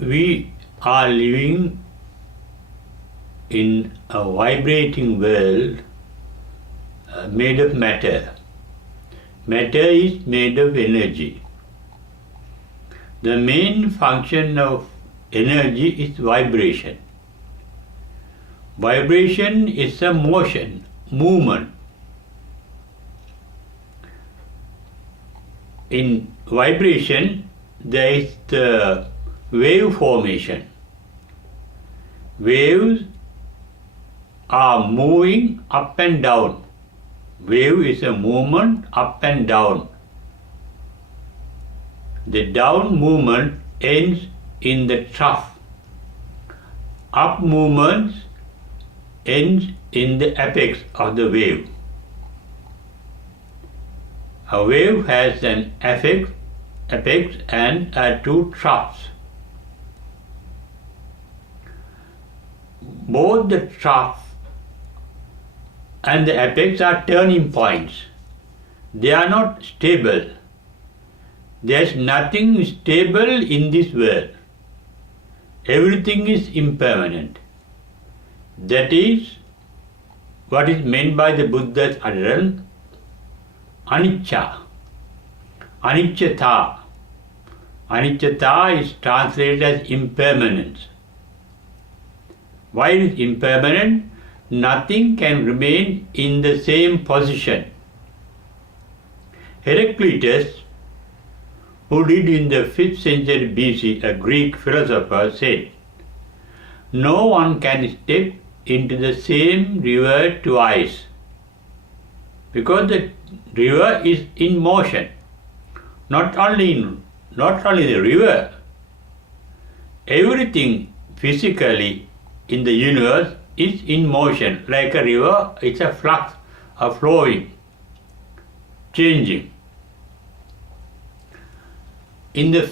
We are living in a vibrating world made of matter. Matter is made of energy. The main function of energy is vibration. Vibration is a motion, movement. In vibration, there is the wave formation. Waves are moving up and down. Wave is a movement up and down. The down movement ends in the trough. Up movement ends in the apex of the wave. A wave has an apex and two troughs. Both the trough and the apex are turning points. They are not stable. There is nothing stable in this world. Everything is impermanent. That is what is meant by the Buddha's utterance, anicca, anicchata. Anicchata is translated as impermanence. Why is impermanent? Nothing can remain in the same position. Heraclitus, who lived in the 5th century BC, a Greek philosopher, said, "No one can step into the same river twice, because the river is in motion. Not only the river, everything physically in the universe is in motion. Like a river, it's a flux, a flowing, changing." In the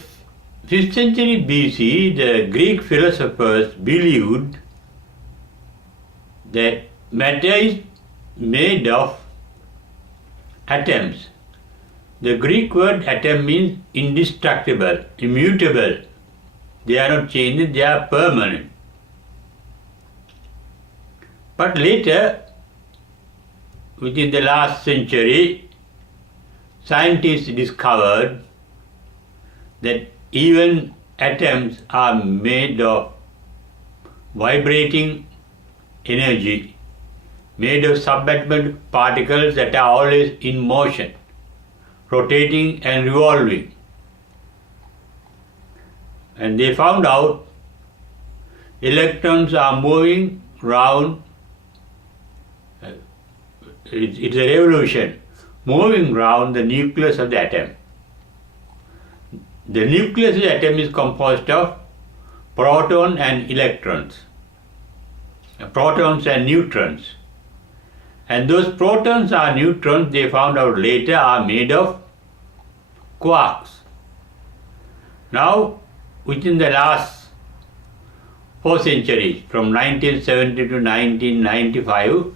5th century BC, the Greek philosophers believed that matter is made of atoms. The Greek word atom means indestructible, immutable. They are not changing, they are permanent. But later, within the last century, scientists discovered that even atoms are made of vibrating energy, made of subatomic particles that are always in motion, rotating and revolving. And they found out electrons are moving round. It's a revolution, moving round the nucleus of the atom. The nucleus of the atom is composed of protons and electrons, protons and neutrons. And those protons or neutrons, they found out later, are made of quarks. Now, within the last 4 centuries, from 1970 to 1995,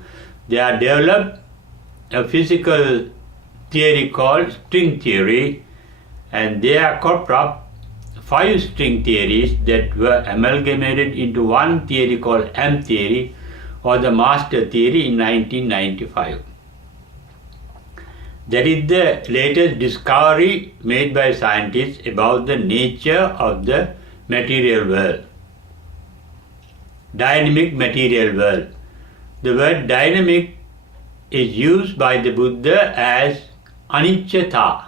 they are developed a physical theory called string theory, and they are cropped up 5 string theories that were amalgamated into one theory called M theory, or the master theory, in 1995. That is the latest discovery made by scientists about the nature of the material world. Dynamic material world. The word dynamic is used by the Buddha as anicchata.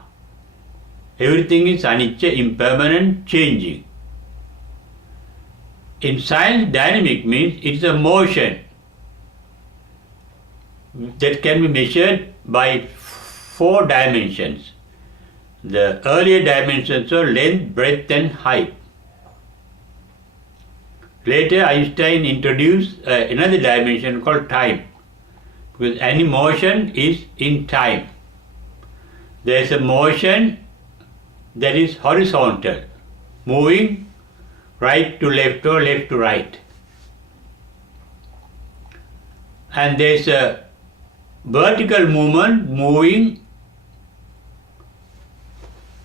Everything is anicca, impermanent, changing. In science, dynamic means it's a motion that can be measured by 4 dimensions. The earlier dimensions are length, breadth and height. Later, Einstein introduced another dimension called time, because any motion is in time. There is a motion that is horizontal, moving right to left or left to right. And there is a vertical movement moving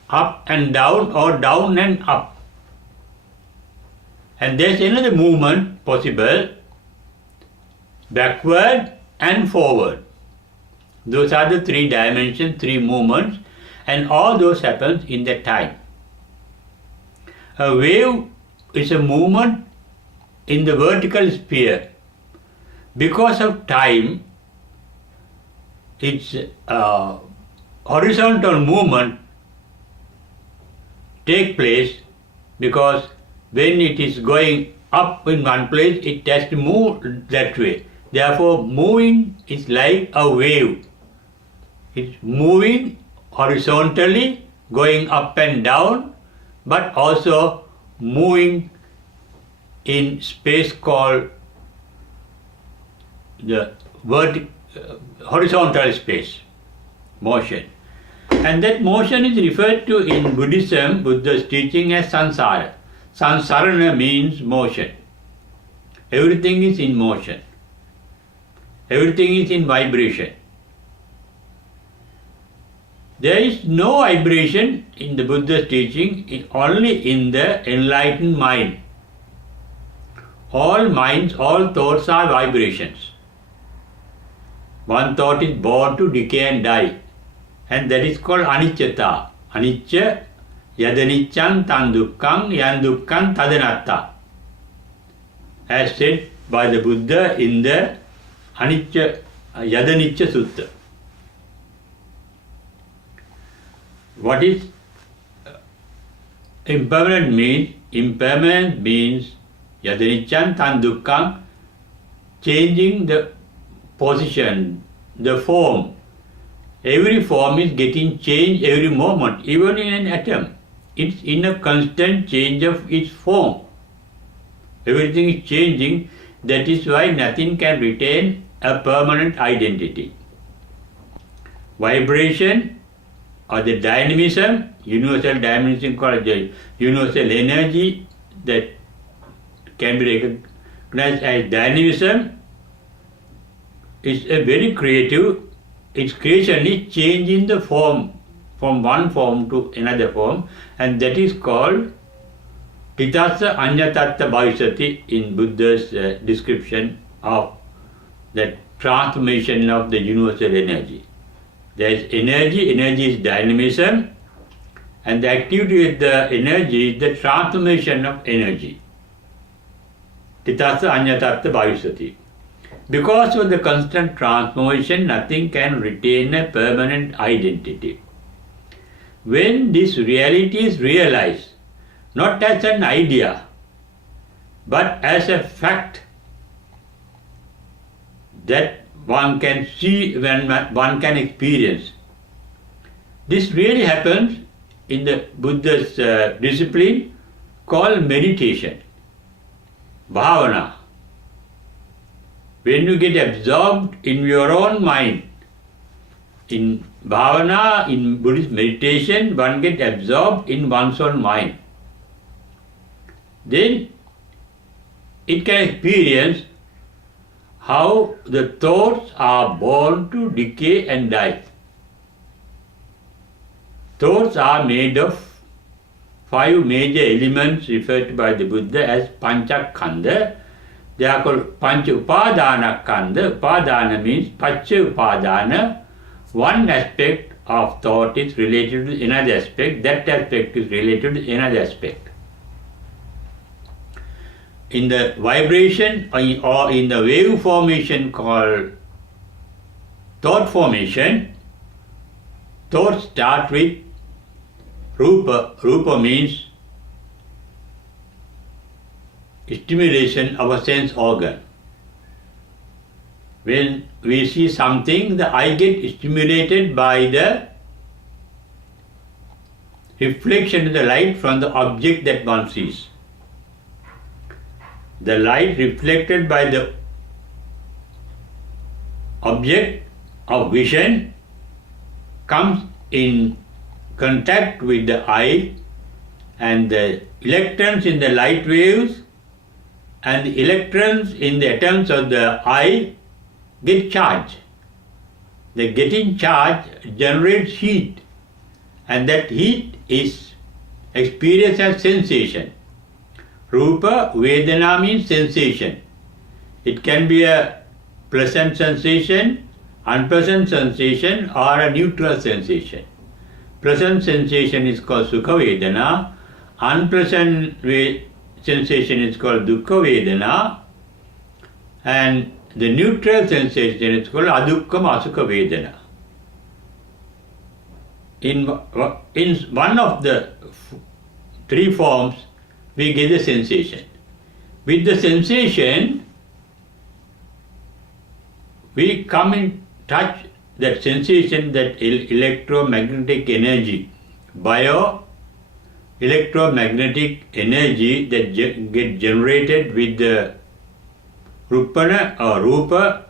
up and down or down and up. And there's another movement possible, backward and forward. Those are the three dimensions, three movements, and all those happens in that time. A wave is a movement in the vertical sphere. Because of time, its horizontal movement take place, because when it is going up in one place, it has to move that way. Therefore, moving is like a wave. It's moving horizontally, going up and down, but also moving in space called the horizontal space, motion. And that motion is referred to in Buddhism, Buddha's teaching, as samsara. Samsarana means motion. Everything is in motion. Everything is in vibration. There is no vibration in the Buddha's teaching, only in the enlightened mind. All minds, all thoughts are vibrations. One thought is born to decay and die, and that is called anicchata. Anicca, yadaniccham tan dukkam, yan dukkam tadanatta. As said by the Buddha in the Yadanicca Sutta. What is impermanent means? Impermanent means yadaniccham tan dukkam, changing the position, the form. Every form is getting changed every moment, even in an atom. It's in a constant change of its form. Everything is changing. That is why nothing can retain a permanent identity. Vibration or the dynamism, universal dynamism called the universal energy that can be recognized as dynamism, is a very creative. Its creation is changing the form from one form to another form, and that is called Titassa Anyatatta Bhavisati in Buddha's description of that transformation of the universal energy. There is energy, energy is dynamism, and the activity with the energy is the transformation of energy. Titassa Anyatatta Bhavisati. Because of the constant transformation, nothing can retain a permanent identity. When this reality is realized, not as an idea, but as a fact that one can see, when one can experience. This really happens in the Buddha's discipline called meditation, bhavana. When you get absorbed in your own mind, in bhavana, in Buddhist meditation, one gets absorbed in one's own mind. Then it can experience how the thoughts are born to decay and die. Thoughts are made of 5 major elements referred to by the Buddha as panchakanda. They are called pancha upadana kanda. Upadana means pacha upadana. One aspect of thought is related to another aspect. That aspect is related to another aspect. In the vibration or in the wave formation called thought formation, thoughts start with rupa. Rupa means stimulation of a sense organ. When we see something, the eye gets stimulated by the reflection of the light from the object that one sees. The light reflected by the object of vision comes in contact with the eye, and the electrons in the light waves and the electrons in the atoms of the eye get charged. The getting charged generates heat, and that heat is experienced as sensation. Rupa, Vedana means sensation. It can be a pleasant sensation, unpleasant sensation, or a neutral sensation. Pleasant sensation is called Sukha Vedana. Unpleasant sensation is called Dukkha Vedana. And the neutral sensation is called Adukkam Asukha Vedana. In one of the three forms, we get the sensation. With the sensation, we come in touch that sensation, that electromagnetic energy, electromagnetic energy that get generated with the rupana or rupa,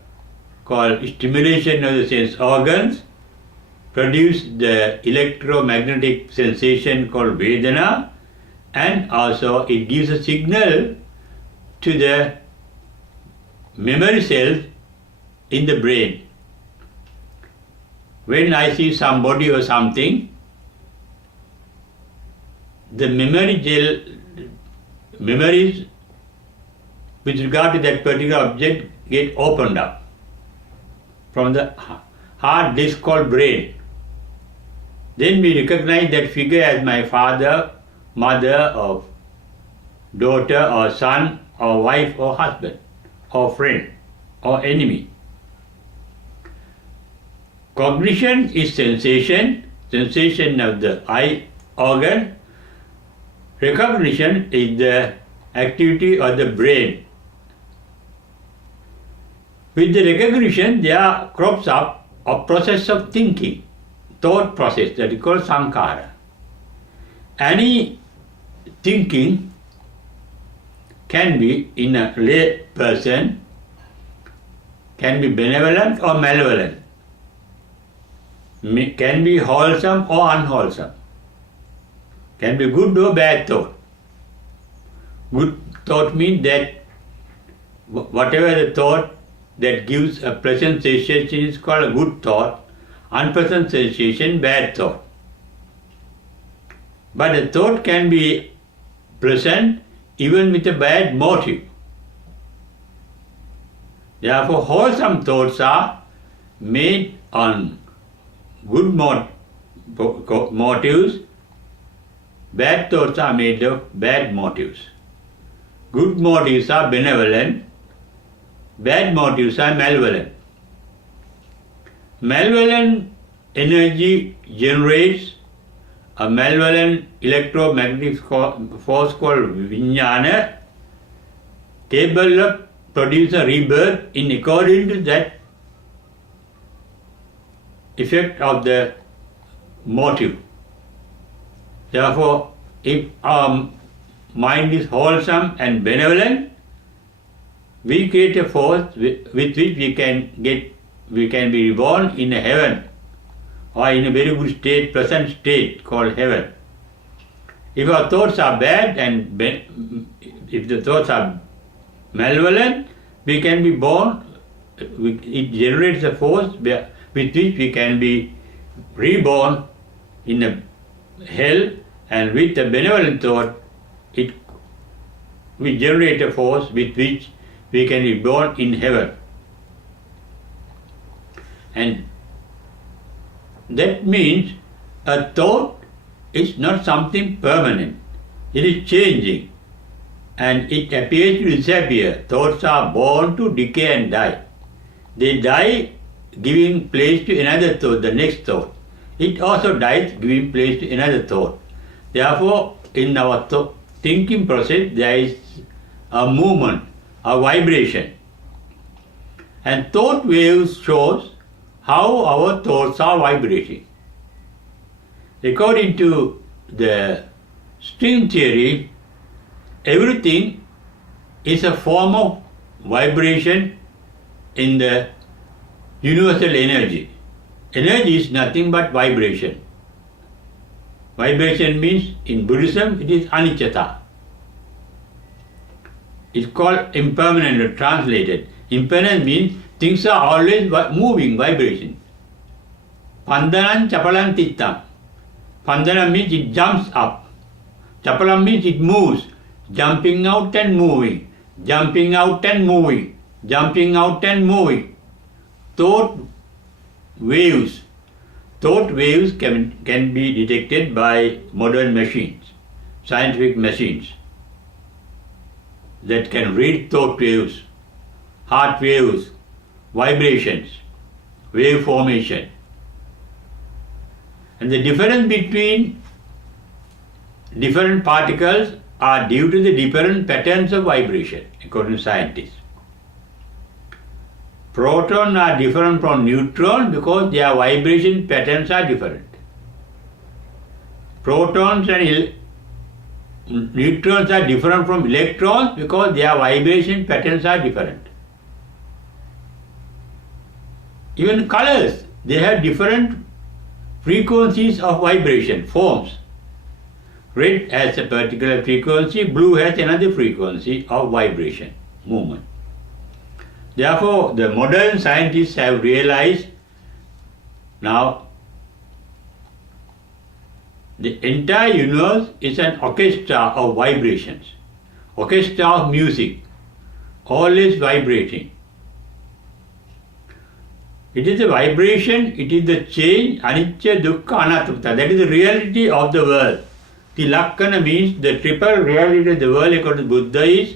called stimulation of the sense organs, produce the electromagnetic sensation called Vedana, and also it gives a signal to the memory cells in the brain. When I see somebody or something, the memories with regard to that particular object get opened up from the hard disk called brain. Then we recognize that figure as my father, mother, or daughter, or son, or wife, or husband, or friend, or enemy. Cognition is sensation of the eye organ. Recognition is the activity of the brain. With the recognition, there crops up a process of thinking, thought process that is called sankhara. Any thinking can be, in a lay person, can be benevolent or malevolent, can be wholesome or unwholesome, can be good or bad thought. Good thought means that whatever the thought that gives a pleasant sensation is called a good thought, unpleasant sensation, bad thought. But a thought can be pleasant even with a bad motive. Therefore, wholesome thoughts are made on good motives, bad thoughts are made of bad motives. Good motives are benevolent, bad motives are malevolent. Malevolent energy generates a malevolent electromagnetic force called Vijnana, capable of producing a rebirth in according to that effect of the motive. Therefore, if our mind is wholesome and benevolent, we create a force with which we can be reborn in a heaven, or in a very good state, pleasant state called heaven. If our thoughts are bad and if the thoughts are malevolent, we can be born, it generates a force with which we can be reborn in a hell, and with a benevolent thought, we generate a force with which we can be born in heaven. And that means a thought is not something permanent. It is changing, and it appears to disappear. Thoughts are born to decay and die. They die, giving place to another thought, the next thought. It also dies, giving place to another thought. Therefore, in our thinking process, there is a movement, a vibration. And thought waves shows how our thoughts are vibrating. According to the string theory, everything is a form of vibration in the universal energy. Energy is nothing but vibration. Vibration means, in Buddhism, it is anicca. It's called impermanent, translated. Impermanent means things are always moving, vibration. Pandanam chapalam tittam. Pandana means it jumps up. Chapalam means it moves. jumping out and moving, jumping out and moving, jumping out and moving. Thought waves. Thought waves can be detected by modern machines, scientific machines that can read thought waves, heart waves, vibrations, wave formation. And the difference between different particles are due to the different patterns of vibration, according to scientists. Protons are different from neutrons because their vibration patterns are different. Protons and neutrons are different from electrons because their vibration patterns are different. Even colors, they have different frequencies of vibration, forms. Red has a particular frequency, blue has another frequency of vibration, movement. Therefore, the modern scientists have realized now the entire universe is an orchestra of vibrations, orchestra of music, always vibrating. It is the vibration, it is the change, anicca, dukkha, anatta. That is the reality of the world. The Lakkana means the triple reality of the world according to Buddha is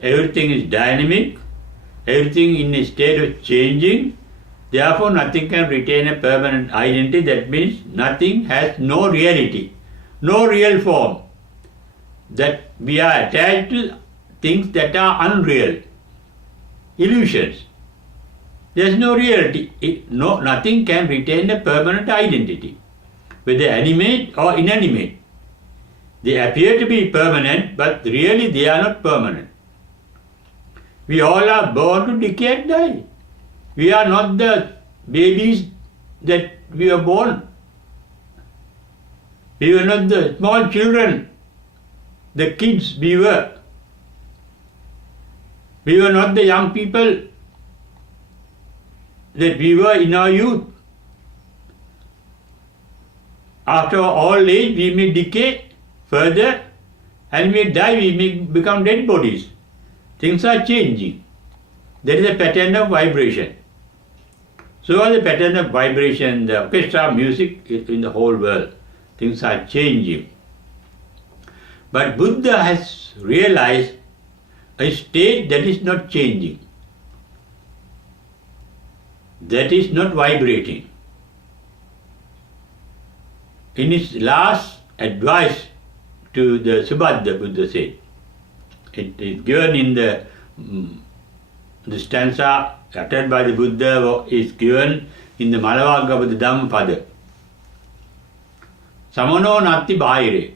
everything is dynamic, everything in a state of changing. Therefore, nothing can retain a permanent identity. That means nothing has no reality, no real form. That we are attached to things that are unreal, illusions. There is no reality. Nothing can retain a permanent identity, whether animate or inanimate. They appear to be permanent, but really they are not permanent. We all are born to decay and die. We are not the babies that we were born. We were not the small children, the kids we were. We were not the young people that we were in our youth. After old age, we may decay further and we die, we may become dead bodies. Things are changing. There is a pattern of vibration. So are the pattern of vibration, the orchestra of music in the whole world. Things are changing. But Buddha has realized a state that is not changing, that is not vibrating. In his last advice to the Subhadda, Buddha said, it is given in the stanza uttered by the Buddha is given in the Malavagga Dhammapada. Samano natti bhaire,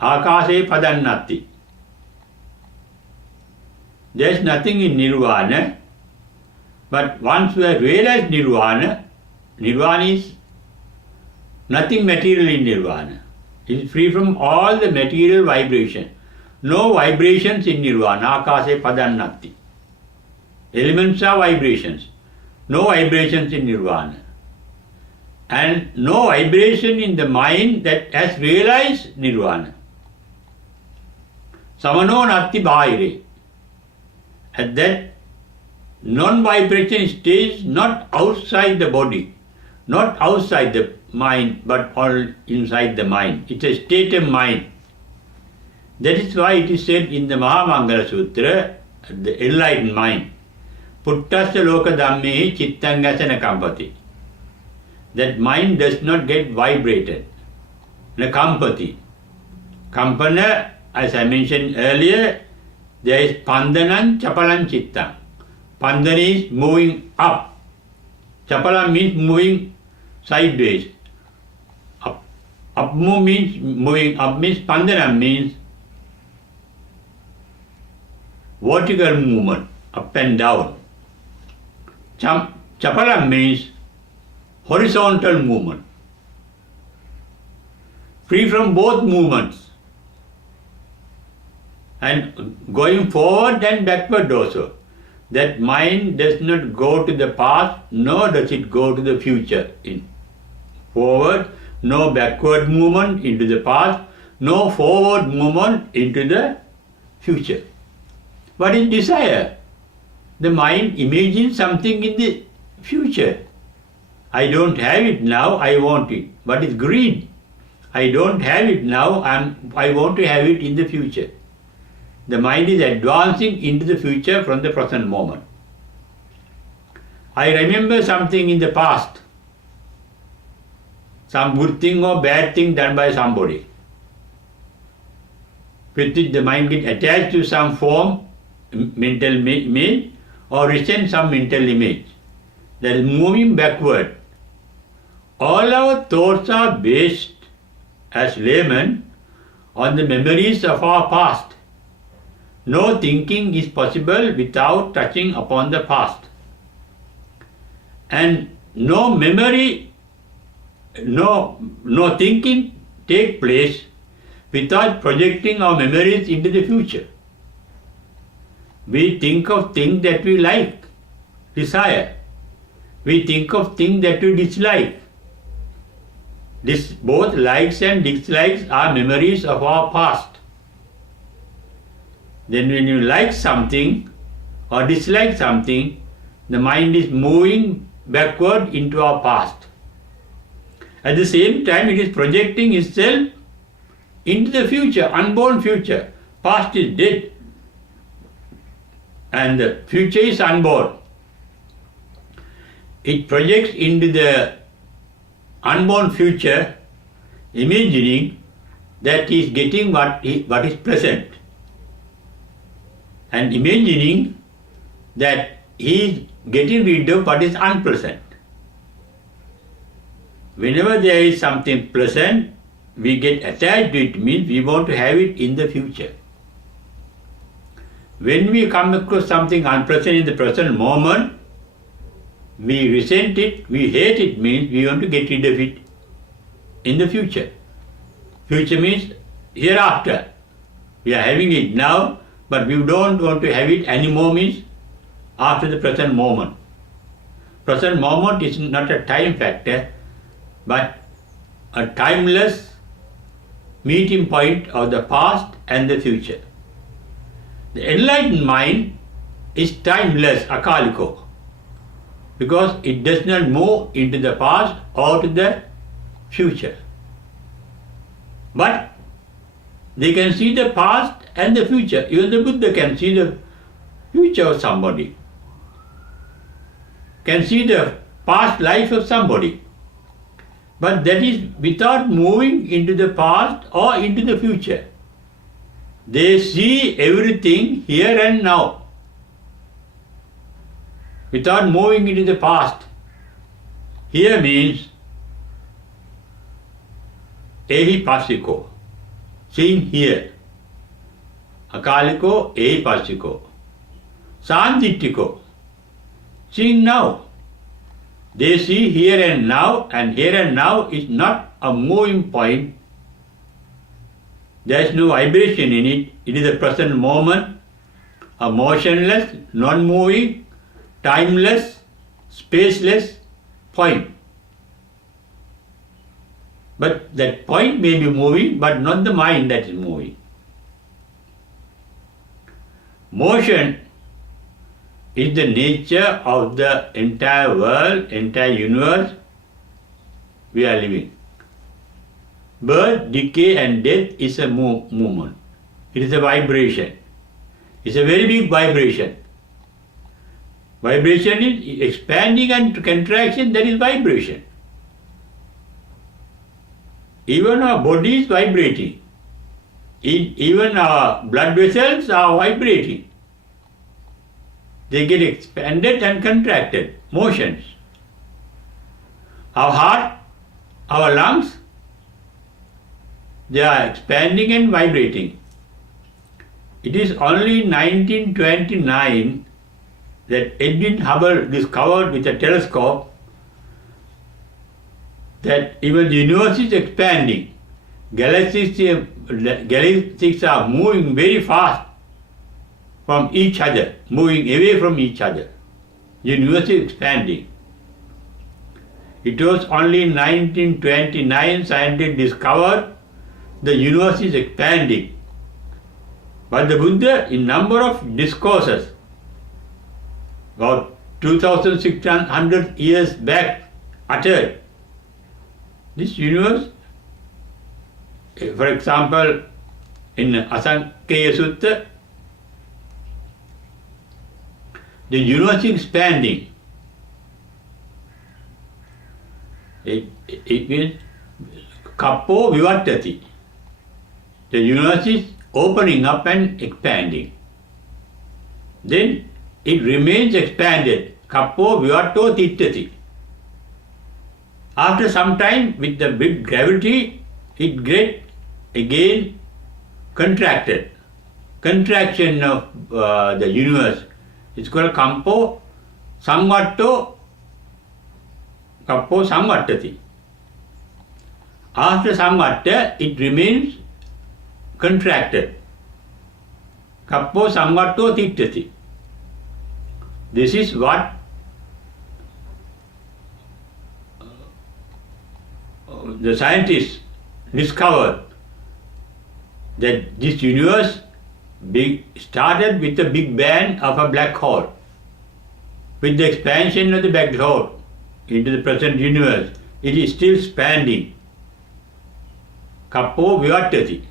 akase padannatti. There is nothing in Nirvana, but once we have realized Nirvana, Nirvana is nothing material in Nirvana. It is free from all the material vibration. No vibrations in Nirvana, akase padannatti. Elements are vibrations. No vibrations in Nirvana. And no vibration in the mind that has realized Nirvana. Samano natti bhaire. At that non-vibration stage, not outside the body, not outside the mind, but all inside the mind. It's a state of mind. That is why it is said in the Mahamangala Sutra, the enlightened mind, Puttasya loka dhammehi chittangasana kampati. That mind does not get vibrated. Na kampati. Kampana, as I mentioned earlier, there is pandanam chapalam chittam. Pandana is moving up. Chapalam means moving sideways. Up move means moving up means pandanam means vertical movement, up and down. Chapalam means horizontal movement. Free from both movements. And going forward and backward also. That mind does not go to the past, nor does it go to the future. In forward, no backward movement into the past, no forward movement into the future. What is desire? The mind imagines something in the future. I don't have it now, I want it. What is greed? I don't have it now, I want to have it in the future. The mind is advancing into the future from the present moment. I remember something in the past, some good thing or bad thing done by somebody. With it, the mind gets attached to some form, mental image, or resent some mental image. That is moving backward. All our thoughts are based, as laymen, on the memories of our past. No thinking is possible without touching upon the past. And no memory, no thinking take place without projecting our memories into the future. We think of things that we like, desire. We think of things that we dislike. Both likes and dislikes are memories of our past. Then when you like something or dislike something, the mind is moving backward into our past. At the same time, it is projecting itself into the future, unborn future. Past is dead and the future is unborn. It projects into the unborn future, imagining that he is getting what is present, and imagining that he is getting rid of what is unpleasant. Whenever there is something pleasant, we get attached to it, means we want to have it in the future. When we come across something unpleasant in the present moment, we resent it, we hate it, means we want to get rid of it in the future. Future means hereafter. We are having it now, but we don't want to have it anymore, means after the present moment. Present moment is not a time factor, but a timeless meeting point of the past and the future. The enlightened mind is timeless, akaliko, because it does not move into the past or to the future. But they can see the past and the future. Even the Buddha can see the future of somebody, can see the past life of somebody. But that is without moving into the past or into the future. They see everything here and now, without moving into the past. Here means ehipassiko, seeing here. Akaliko, ehipassiko. Sanditiko, seeing now. They see here and now is not a moving point. There is no vibration in it. It is a present moment, a motionless, non-moving, timeless, spaceless point. But that point may be moving, but not the mind that is moving. Motion is the nature of the entire world, entire universe we are living. Birth, decay and death is a movement. It is a vibration. It's a very big vibration. Vibration is expanding and contraction, that is vibration. Even our body is vibrating. Even our blood vessels are vibrating. They get expanded and contracted, motions. Our heart, our lungs, they are expanding and vibrating. It is only 1929 that Edwin Hubble discovered with a telescope that even the universe is expanding. Galaxies are moving very fast from each other, moving away from each other. The universe is expanding. It was only 1929 scientists discovered the universe is expanding. But the Buddha, in number of discourses, about 2600 years back, uttered this universe. For example, in Asankhya Sutta, the universe is expanding. It means kappo vivattati. The universe is opening up and expanding. Then it remains expanded. Kappo vivatto tittati. After some time, with the big gravity, it gets again contracted. Contraction of the universe is called kampo samvatto. Kappo samvattati. After samvatta, it remains contracted. Kappo samvatto tittati. This is what the scientists discovered, that this universe started with the big bang of a black hole. With the expansion of the black hole into the present universe, it is still expanding. Kappo vivattati,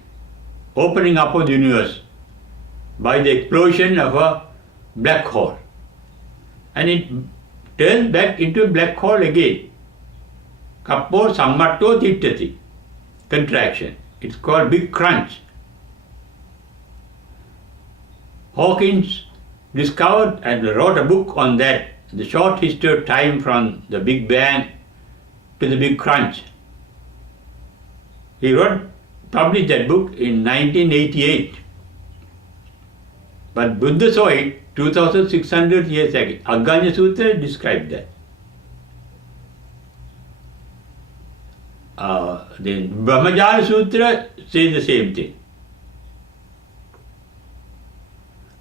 opening up of the universe by the explosion of a black hole. And it turns back into a black hole again. Kappo samvatto tittati, contraction. It's called Big Crunch. Hawkins discovered and wrote a book on that, the short history of time from the Big Bang to the Big Crunch. He published that book in 1988. But Buddha saw it 2600 years ago. Aggañña Sutra described that. Then Brahmajala Sutra says the same thing.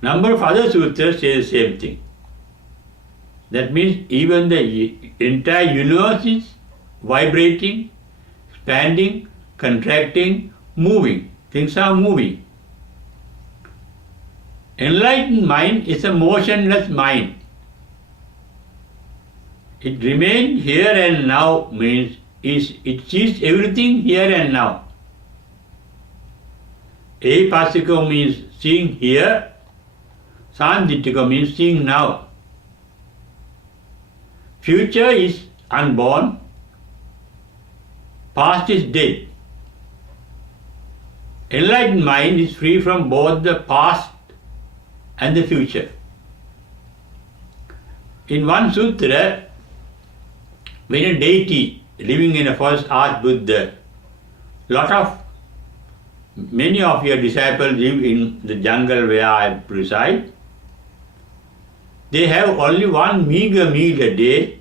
Number of other sutras say the same thing. That means even the entire universe is vibrating, expanding, contracting, moving. Things are moving. Enlightened mind is a motionless mind. It remains here and now, means it sees everything here and now. Apassiko means seeing here. Sandittika means seeing now. Future is unborn. Past is dead. Enlightened mind is free from both the past and the future. In one sutra, when a deity living in a forest asked Buddha, many of your disciples live in the jungle where I reside. They have only one meager meal a day,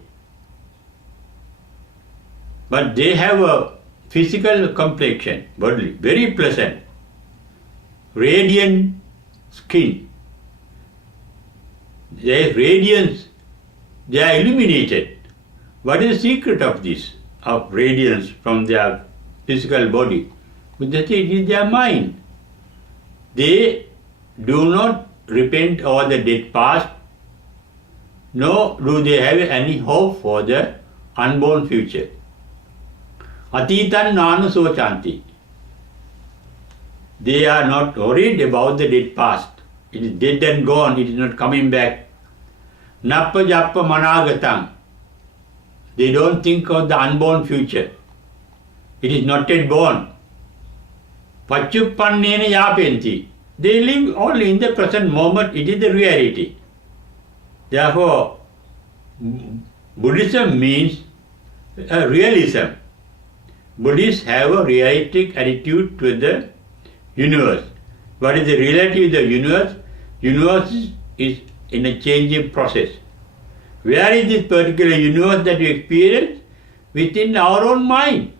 but they have a physical complexion, bodily, very pleasant, radiant skin. Their radiance, they are illuminated. What is the secret of this, of radiance from their physical body? Buddha said it is their mind. They do not repent over the dead past, nor do they have any hope for the unborn future. Atitan nānu sochanti. They are not worried about the dead past. It is dead and gone, it is not coming back. Nappa jappa managatam. They don't think of the unborn future. It is not yet born. Pachuppannena yapenti. They live only in the present moment, it is the reality. Therefore, Buddhism means realism. Buddhists have a realistic attitude to the universe. What is the reality of the universe? Universe is in a changing process. Where is this particular universe that we experience? Within our own mind.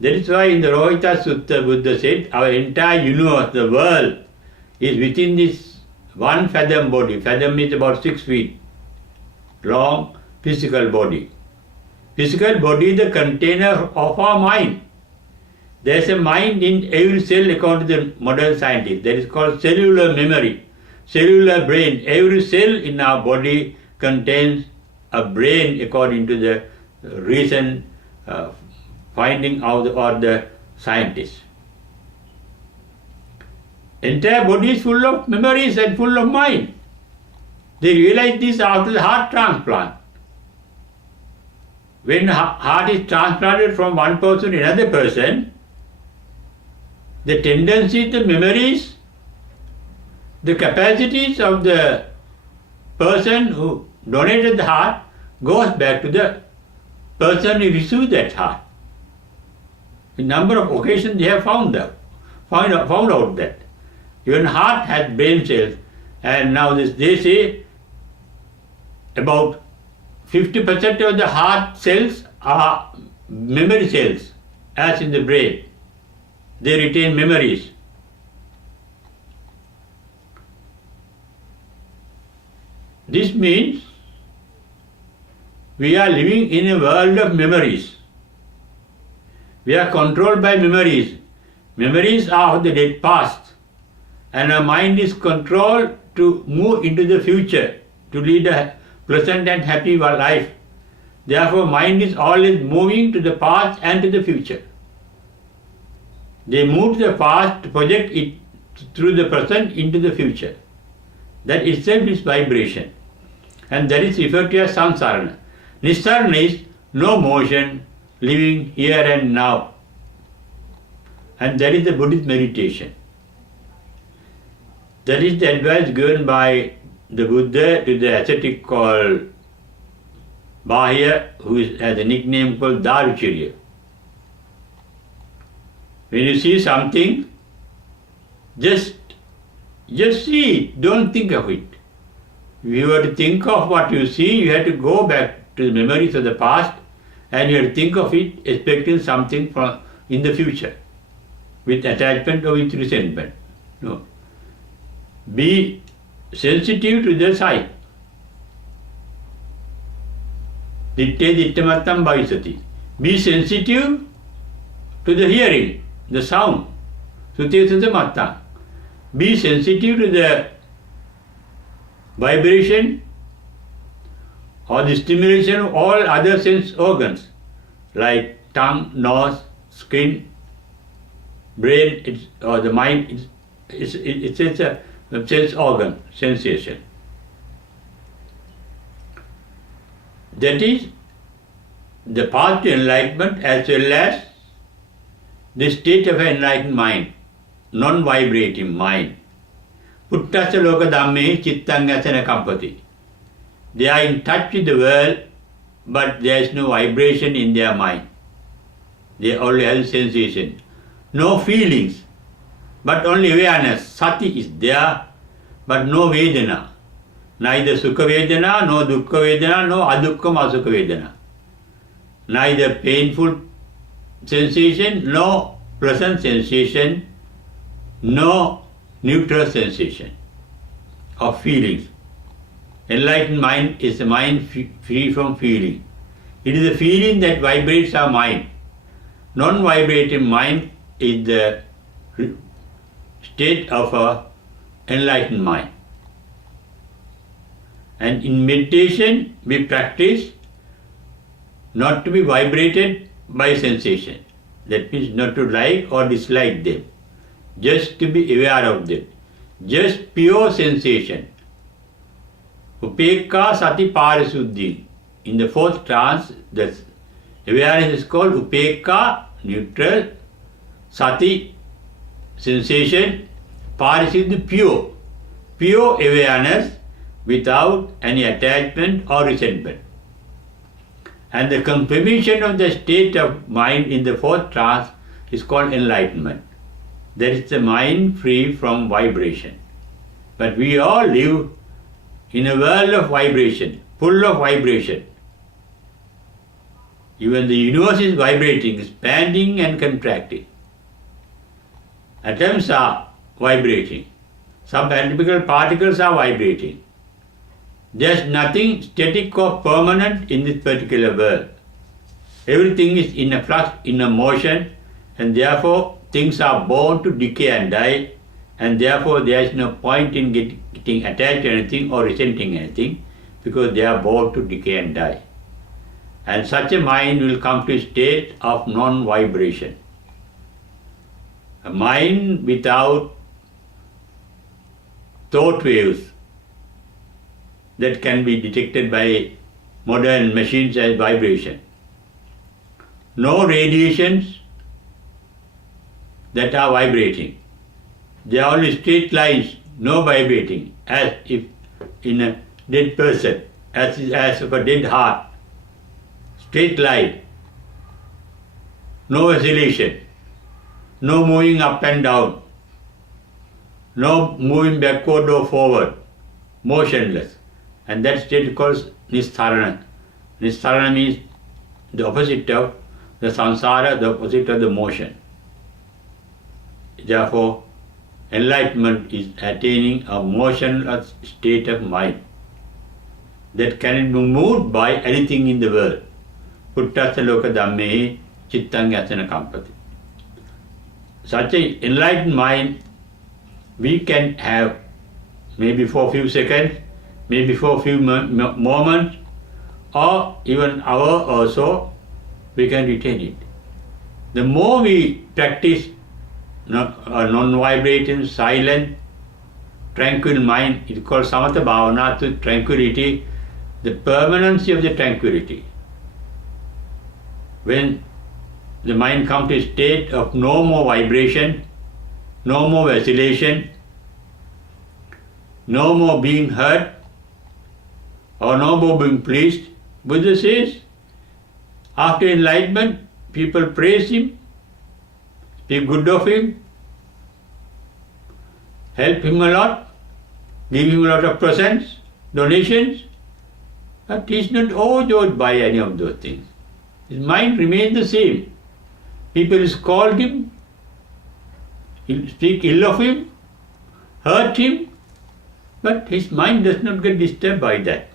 That is why in the Rohita Sutta, Buddha said, our entire universe, the world, is within this one fathom body. Fathom is about 6 feet long physical body. Physical body is the container of our mind. There is a mind in every cell according to the modern scientists. That is called cellular memory, cellular brain. Every cell in our body contains a brain according to the recent finding of the scientists. Entire body is full of memories and full of mind. They realize this after the heart transplant. When the heart is transplanted from one person to another person, the tendencies, the memories, the capacities of the person who donated the heart goes back to the person who received that heart. In a number of occasions they have found out that even heart has brain cells, and now they say about 50% of the heart cells are memory cells, as in the brain. They retain memories. This means we are living in a world of memories. We are controlled by memories. Memories are of the dead past, and our mind is controlled to move into the future, to lead a pleasant and happy life. Therefore, mind is always moving to the past and to the future. They move to the past to project it through the present into the future. That itself is vibration. And that is referred to as samsarana. Nissarana is no motion, living here and now. And that is the Buddhist meditation. That is the advice given by the Buddha to the ascetic called Bahya, who has a nickname called Daruchirya. When you see something, just see it, don't think of it. If you were to think of what you see, you have to go back to the memories of the past, and you have to think of it expecting something from in the future, with attachment or with resentment. No. Be sensitive to the sight. Ditte dittamattam bhavisati. Be sensitive to the hearing, the sound. Sute sutamatta. Be sensitive to the vibration or the stimulation of all other sense organs like tongue, nose, skin, brain, or the mind. It's a sense organ, sensation. That is the path to enlightenment as well as the state of an enlightened mind, non-vibrating mind. Puttasa loka dhamme chittang asana kampati. They are in touch with the world, but there is no vibration in their mind. They only have sensation. No feelings, but only awareness. Sati is there, but no Vedana. Neither Sukha Vedana, no Dukkha Vedana, no Adukkam Asukha Vedana. Neither painful sensation, no pleasant sensation, no neutral sensation of feelings. Enlightened mind is a mind free from feeling. It is the feeling that vibrates our mind. Non-vibrating mind is the state of an enlightened mind. And in meditation, we practice not to be vibrated by sensation. That means not to like or dislike them. Just to be aware of them. Just pure sensation. Upekka sati parisuddhi. In the fourth trance, the awareness is called upekka, neutral, sati, sensation, parisuddhi, pure. Pure awareness without any attachment or resentment. And the confirmation of the state of mind in the fourth trance is called enlightenment. That is the mind free from vibration. But we all live in a world of vibration, full of vibration. Even the universe is vibrating, expanding and contracting. Atoms are vibrating. Subatomic particles are vibrating. There is nothing static or permanent in this particular world. Everything is in a flux, in a motion, and therefore things are born to decay and die, and therefore there is no point in getting attached to anything or resenting anything, because they are born to decay and die. And such a mind will come to a state of non-vibration. A mind without thought waves that can be detected by modern machines as vibration. No radiations that are vibrating. They are only straight lines, no vibrating, as if in a dead person, as of a dead heart. Straight line, no oscillation, no moving up and down, no moving backward or forward, motionless. And that state is called Nistarana. Nistarana means the opposite of the samsara, the opposite of the motion. Therefore, enlightenment is attaining a motionless state of mind that cannot be moved by anything in the world. Puttasa loka dhammehi chittang yasana kampati. Such an enlightened mind we can have maybe for a few seconds, maybe for a few moments, or even hour or so, we can retain it. The more we practice non-vibrating, silent, tranquil mind, it is called samatha bhavana, to tranquility, the permanency of the tranquility. When the mind comes to a state of no more vibration, no more vacillation, no more being hurt, or no more being pleased, Buddha says, after enlightenment, people praise him, speak good of him, help him a lot, give him a lot of presents, donations, but he is not overjoyed by any of those things. His mind remains the same. People scold him, speak ill of him, hurt him, but his mind does not get disturbed by that.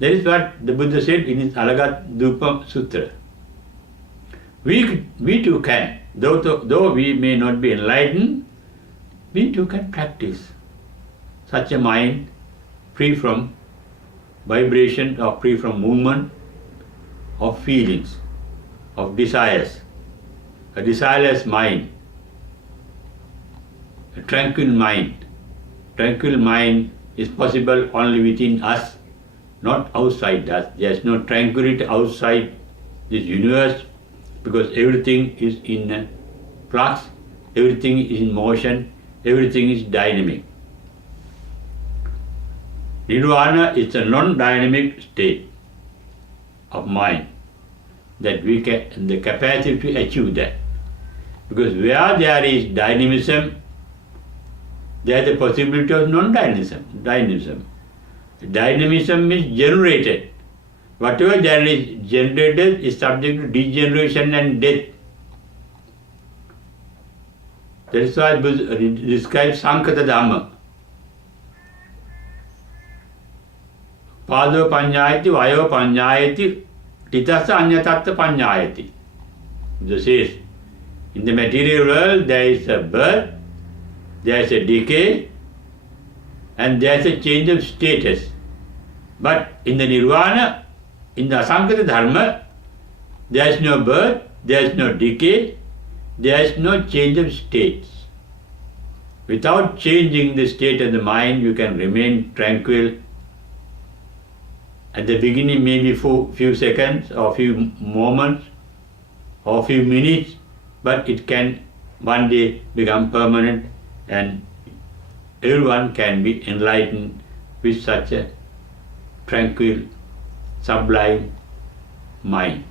That is what the Buddha said in his Alagat Dupa Sutra. We too can, though we may not be enlightened, we too can practice such a mind free from vibration or free from movement of feelings, of desires. A desireless mind, a tranquil mind. Tranquil mind is possible only within us, not outside us. There is no tranquility outside this universe, because everything is in flux, everything is in motion, everything is dynamic. Nirvana is a non-dynamic state of mind that we can, the capacity to achieve that. Because where there is dynamism, there is the possibility of non-dynamism. Dynamism is generated. Whatever there is generated is subject to degeneration and death. That is why Buddha describes Sankata Dhamma. Pado panyayati, vayo panyayati, titasa anyatatta panyayati. Buddha says, in the material world there is a birth, there is a decay, and there is a change of status. But in the Nirvana, in the Asankata Dharma, there is no birth, there is no decay, there is no change of states. Without changing the state of the mind, you can remain tranquil. At the beginning, maybe for few seconds or few moments or few minutes, but it can one day become permanent, and everyone can be enlightened with such a tranquil, sublime mind.